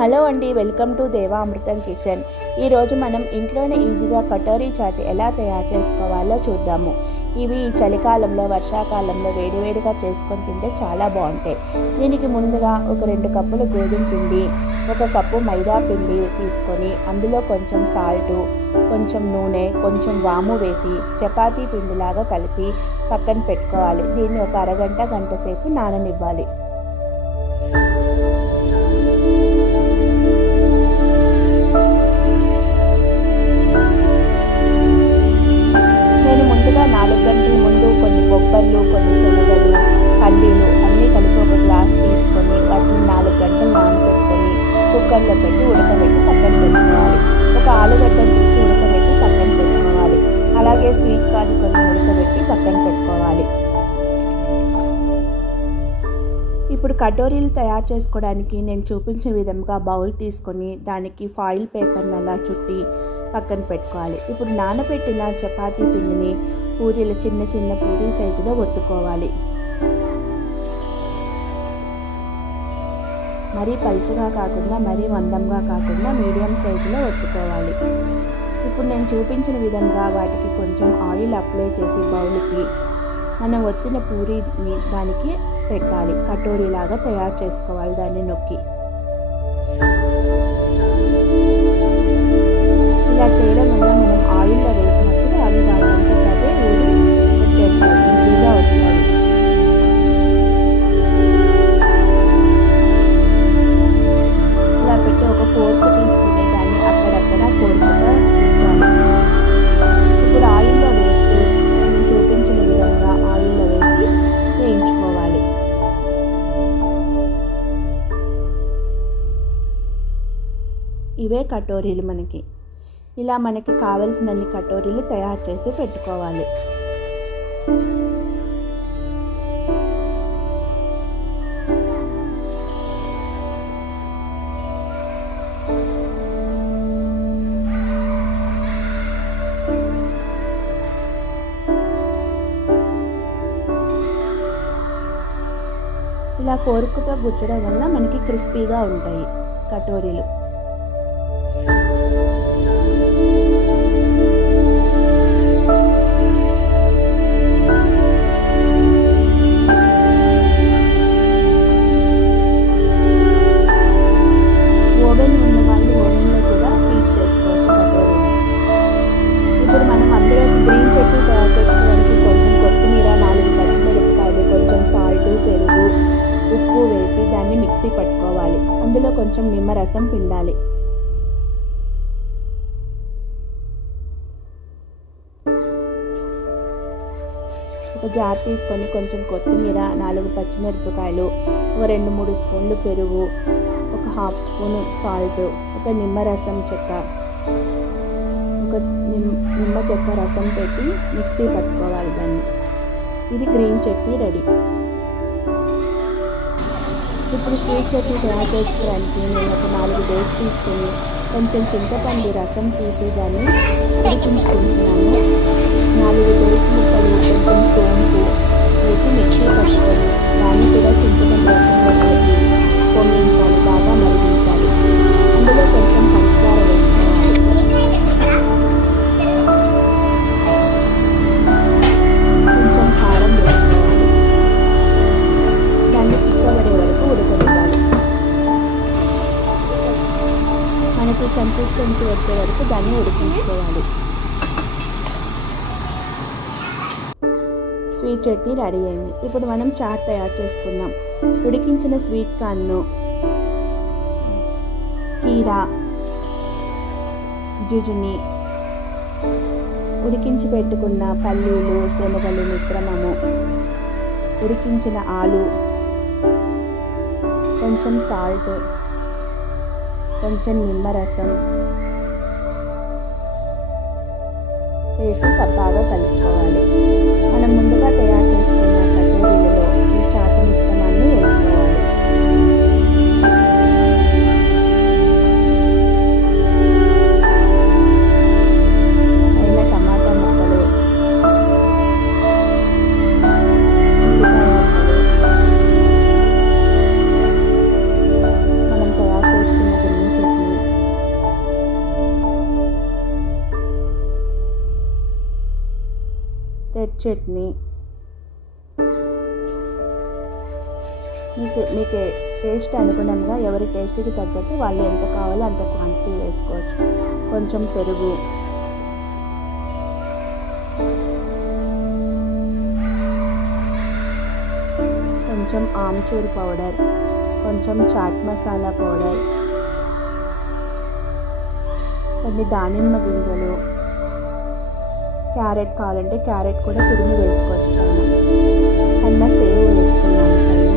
Hello అండి, welcome to దేవామృతం kitchen. ఈరోజు మనం ఇంట్లోనే ఈజీగా కటోరీ చాట్ ఎలా తయారు చేసుకోవాలో చూద్దాము. ఇవి చలికాలంలో, వర్షాకాలంలో వేడివేడిగా చేసుకొని తింటే చాలా బాగుంటాయి. దీనికి ముందుగా ఒక 2 కప్పులు గోధుమ పిండి, 1 కప్పు మైదా పిండి తీసుకొని అందులో కొంచెం సాల్టు, కొంచెం నూనె, కొంచెం వాము వేసి చపాతీ పిండిలాగా కలిపి పక్కన పెట్టుకోవాలి. దీన్ని ఒక అరగంట, గంట సేపు నాననివ్వాలి. నేను ముందుగా 4 గంటల ముందు కొన్ని బొబ్బర్లు, కొన్ని శనగలు, పల్లీలు అన్నీ కలిపి ఒక గ్లాస్ తీసుకొని వాటిని 4 గంటలు నానబెట్టుకొని కుక్కర్లో పెట్టి ఉడకబెట్టి పక్కన పెట్టుకోవాలి. ఒక ఆలుగడ్డను తీసి ఉడకబెట్టి పక్కన పెట్టుకోవాలి. అలాగే స్వీట్ కార్న్ కొన్ని ఉడకబెట్టి పక్కన పెట్టుకోవాలి. ఇప్పుడు కటోరీలు తయారు చేసుకోవడానికి నేను చూపించిన విధంగా బౌల్ తీసుకొని దానికి ఫాయిల్ పేపర్ని అలా చుట్టి పక్కన పెట్టుకోవాలి. ఇప్పుడు నానబెట్టిన చపాతీ పిండిని పూరీలు చిన్న చిన్న పూరీ సైజులో ఒత్తుకోవాలి. మరీ పలుచగా కాకుండా, మరీ మందంగా కాకుండా మీడియం సైజులో ఒత్తుకోవాలి. ఇప్పుడు నేను చూపించిన విధంగా వాటికి కొంచెం ఆయిల్ అప్లై చేసి బౌల్కి మనం ఒత్తిన పూరీని దానికి పెట్టాలి. కటోరీలాగా తయారు చేసుకోవాలి. దాన్ని నొక్కి ఇలా చేయడం వల్ల మనం ఆయిల్లో వేసినప్పుడు అవి వాటంతా అవే ఊడి వచ్చేస్తాయి, ఈజీగా వస్తాయి. ఇలా పెట్టి ఒక ఫోర్క్ తీసుకుని దాన్ని అక్కడక్కడ ఫోర్క్గా ఉంచాలి. ఇప్పుడు ఆయిల్లో వేసి నేను చూపించిన విధంగా ఆయిల్లో వేసి వేయించుకోవాలి. ఇవే కటోరీలు. మనకి కావలసినన్ని కటోరీలు తయారు చేసి పెట్టుకోవాలి. ఇలా ఫోర్క్తో గుచ్చడం వల్ల మనకి క్రిస్పీగా ఉంటాయి కటోరీలు. ఓవెన్ ఉన్న వాళ్ళు ఓవెన్లో కూడా హీట్ చేసుకోవచ్చు కటోరీని. ఇప్పుడు మనం అందులోకి గ్రీన్ చట్నీ తయారు చేసుకోవడానికి కొంచెం కొత్తిమీర, 4 పచ్చిమిరపకాయలు, కొంచెం సాల్టు, పెరుగు, ఉప్పు వేసి దాన్ని మిక్సీ పట్టుకోవాలి. అందులో కొంచెం నిమ్మరసం పిండాలి. ఒక జార్ తీసుకొని కొంచెం కొత్తిమీర, 4 పచ్చిమిరపకాయలు, ఒక 2-3 స్పూన్లు పెరుగు, ఒక 1/2 స్పూను సాల్ట్, ఒక నిమ్మరసం చెక్క, ఒక నిమ్మ చెక్క రసం పెట్టి మిక్సీ పట్టుకోవాలి దాన్ని. ఇది గ్రీన్ చట్నీ రెడీ. ఇప్పుడు స్వీట్ చట్నీ తయారు చేసుకోవడానికి నేను ఒక 4 డేట్స్ తీసుకొని కొంచెం చింతపండు రసం తీసి దాన్ని ఉడికించుకుంటున్నాను. 4 డేట్స్ ముక్కలు, కొంచెం సోంపు వేసి మిక్సీ పట్టుకొని దాన్ని కూడా చింతపండు రసంలో కలిపి పొంగించాలి, బాగా మరిగించాలి. అందులో కొంచెం పంచదార వేసుకోవాలి. కొంచెం కారం వేసుకోవాలి. దాన్ని చిక్కబడే వరకు ఉడకనివ్వాలి. మనకి కన్సిస్టెన్సీ వచ్చే వరకు దాన్ని ఉడికించుకోవాలి. స్వీట్ చట్నీ రెడీ అయింది. ఇప్పుడు మనం చాట్ తయారు చేసుకుందాం. ఉడికించిన స్వీట్ కార్న్ను, కీరా, జుజుని, ఉడికించి పెట్టుకున్న పల్లీలు, శనగలు మిశ్రమము, ఉడికించిన ఆలు, కొంచెం సాల్ట్, కొంచెం నిమ్మరసం వేసి బాగా కలుపుకోవాలి. మనం ముందుగా తయారు చేసుకున్న కటోరీలలో ఈ చాట్ మిశ్రమాన్ని వేసుకోవాలి. పైన టమాటా ముక్కలు, ఉల్లిపాయ ముక్కలు, మనం తయారు చేసుకున్న చట్నీ, మీకు టేస్ట్ అనుగుణంగా ఎవరి టేస్ట్కి తగ్గట్టు వాళ్ళు ఎంత కావాలో అంత క్వాంటిటీ వేసుకోవచ్చు. కొంచెం పెరుగు, కొంచెం ఆమ్చూర్ పౌడర్, కొంచెం చాట్ మసాలా పౌడర్, కొన్ని దానిమ్మ గింజలు, క్యారెట్ కావాలంటే క్యారెట్ కూడా తురిమి వేసుకోవచ్చు. సన్న సేవ్ వేసుకున్నాను పైన.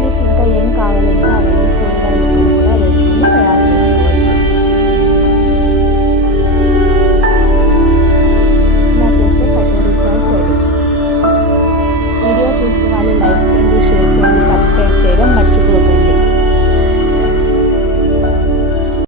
మీకు ఇంకా ఏం కావాలంటే అవన్నీ కూరగాయలు